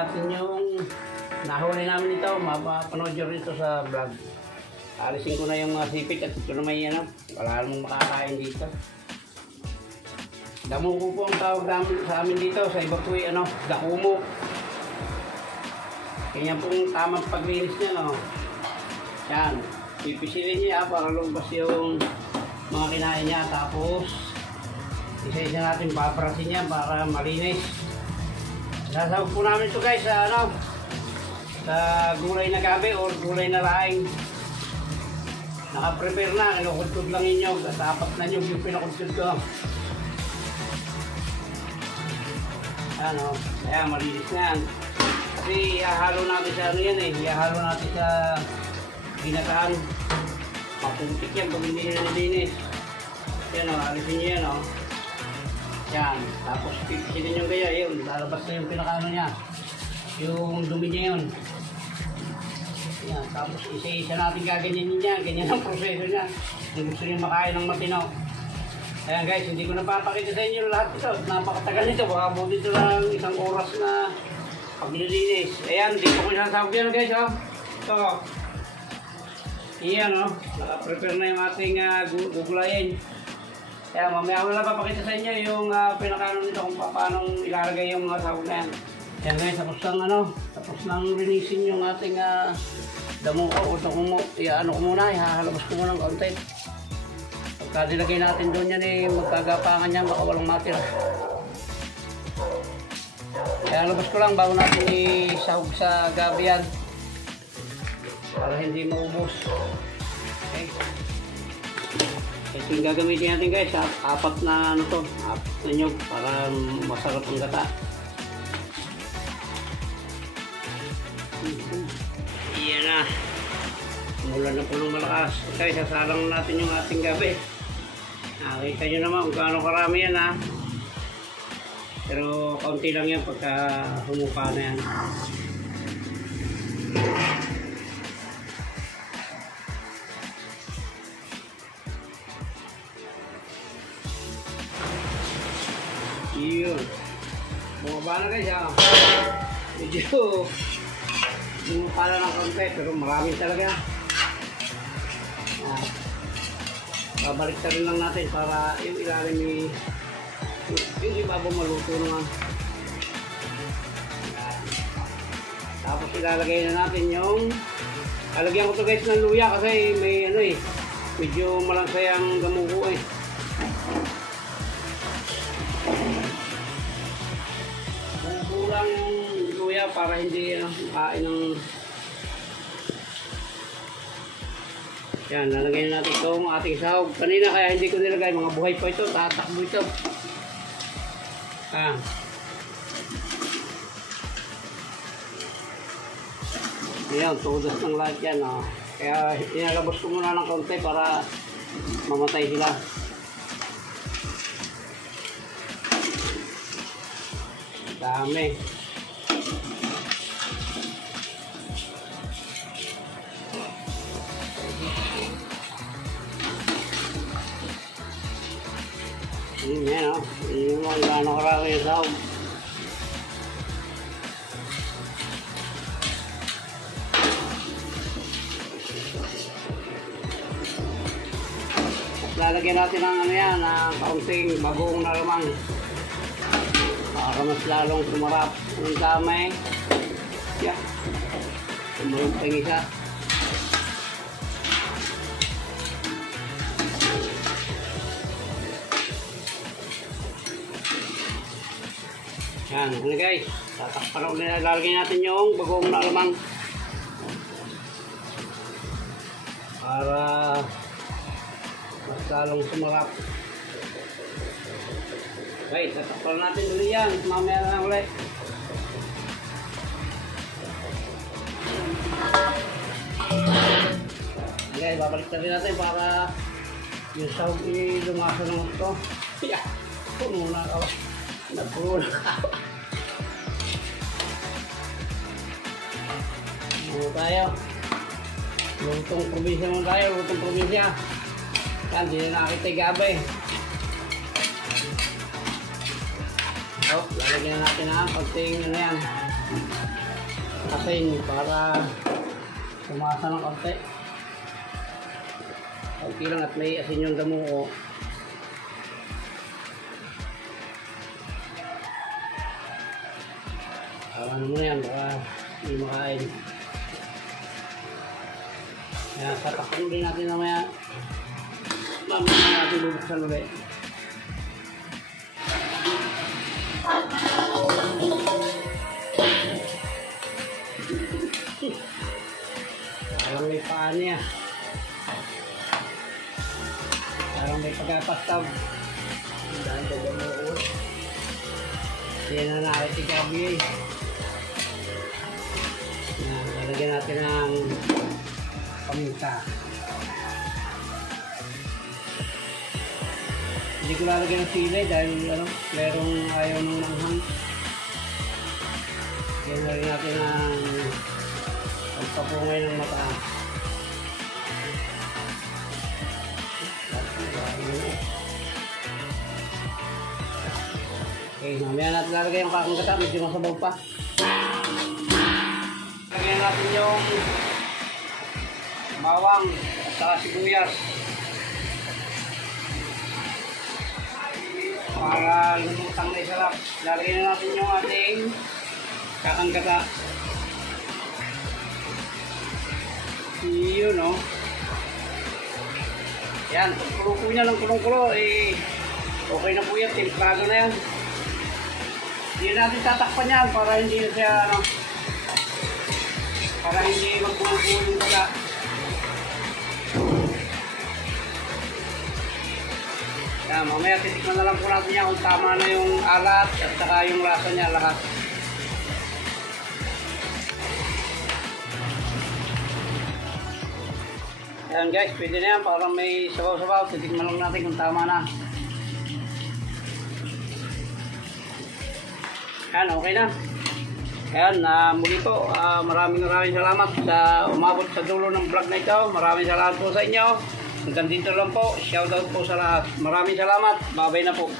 natin yung nahuli namin ito. Mapapanood nyo rin ito sa vlog. Alisin ko na yung mga sipit at ito na may ano. Wala namang makakain dito. Damuko po ang tawag namin sa amin dito. Sa iba po yung dakumo. Ganyan pong tamang paglinis niya, no? Yan. Pipisilin niya para lumabas yung mga kinain niya. Tapos, isa-isa natin paparasin niya para malinis. Sasawag po namin ito guys sa sa gulay na gabi o gulay na laing. Naka-prepare na. Kinukudkod lang inyo. Apat na nyug yung pinakudkod ko. Ano, kaya malinis na yan. Kasi ihahalo natin sa yan eh. Ihahalo natin sa ginataan. Mapuntik yan pag hindi nyo nilinis. Yan o, alisin nyo yan o. Yan. Tapos pipisilin nyo kaya yun. Lalabas na yung pinakano niya. Yung dumi niya yun. Yan. Tapos isa-isa natin gaganyanin niya. Ganyan ang proseso niya. Kung gusto nyo makain ng matino. Ayan guys, hindi ko napapakita sa inyo lahat ito. Napakatagal nito. Baka buti ito lang isang oras na paglilinis. Ayan, dito ko sinasabog yan guys. Oh. Ito. Iyan o. Naka-prepare na yung ating gugulayin. Kaya mamaya ko lang papakita sa inyo yung pinakano nito kung paano ilalagay yung mga sabog na yan. Ayan guys, tapos nang linisin yung ating damuko o dakumo. Ano ko muna, ihahalabas ko muna ng kaunti. Pagka nilagay natin doon yan eh, magkagapangan yan, baka walang matira. Kaya labas ko lang bago natin isahog sa gabi yan. Para hindi maubos. Okay. Ito yung gagamitin natin guys, apat na nyug para masarap ang gata. Iyan na. Mula na po ng malakas. Okay, sasalang natin yung ating gabi. Nakita nyo naman kung gaano karami yan ha. Pero kaunti lang yan pagka humupa na yan. Yun. Bumaba na guys ha. Medyo humupa na ng kaunti pero marami talaga. Babalik na rin lang natin para yung ilalim yung ibabaw maluto naman. Tapos ilalagay na natin yung lalagyan ko to guys ng luya kasi may medyo malansay ang gamuko eh. Kulang yung luya para hindi kain ng yan, lalagay na natin itong ating sahog. Kanina kaya hindi ko nilagay, mga buhay pa ito, tatakbo ito. Ayan, tudos ng lahat yan. Kaya inalabas ko muna ng konti para mamatay sila. Dami. Yan o. Yung mga gano'ng karami yung sahog. At lalagyan natin ng kaunting bagong na lamang. Para mas lalong sumarap. Ang dami. Yeah. Sumarap pa yung isa. Yan, guys. Tatakpan ulit na lalagay natin yung bagong na lamang. Para mas lalong sumarap. Okay, tatakpan natin ulit yan. Mamaya na lang ulit. Okay, babalik na rin natin para yung sahog lumasa ng ito. Yeah, puno na ako. Napuno na ako. Tayo. Lutong probinsya naman tayo, lutong probinsya. Yan, di na nakita yung gabi. Lalagyan natin pagting yan. asin para tumasa ng konti. Konti lang at may asin yung damuo. Ano mo yan, baka hindi makain. Kaya tatakpan din natin mamaya. Mamaya natin bubuksan ulit. Parang may paan niya. Parang may pagkapastaw. Dahil sa damuo. Yan na natin si Gabi. Lalagyan natin ng paminta. Hindi ko lalagyan ng sili dahil merong ayaw ng manghang. Lagyan na rin natin ng pagpapungay ng mata. Okay, mamaya natin lalagay yung kakang gata, medyo masabaw pa. Lagyan natin yung bawang at saka sibuyas para lumutang na isarap. Lalagyan natin yung ating kakang gata. Yun o. Yan, kulo po niya ng kulong-kulo okay na po yan, timplado na yan. Hindi natin tatakpan yan para hindi na siya para hindi magbubuo yung gata. Yan, mamaya titikman na lang po natin yan kung tama na yung alat at saka yung lasa niya lahat. Yan guys, pwede na yan, parang may sabaw-sabaw, titikman lang natin kung tama na. Yan, okay na. Yan, muli po, maraming salamat sa umabot sa dulo ng vlog na ito. Maraming salamat po sa inyo. Hanggang dito lang po, shoutout po sa lahat. Maraming salamat, bye-bye na po.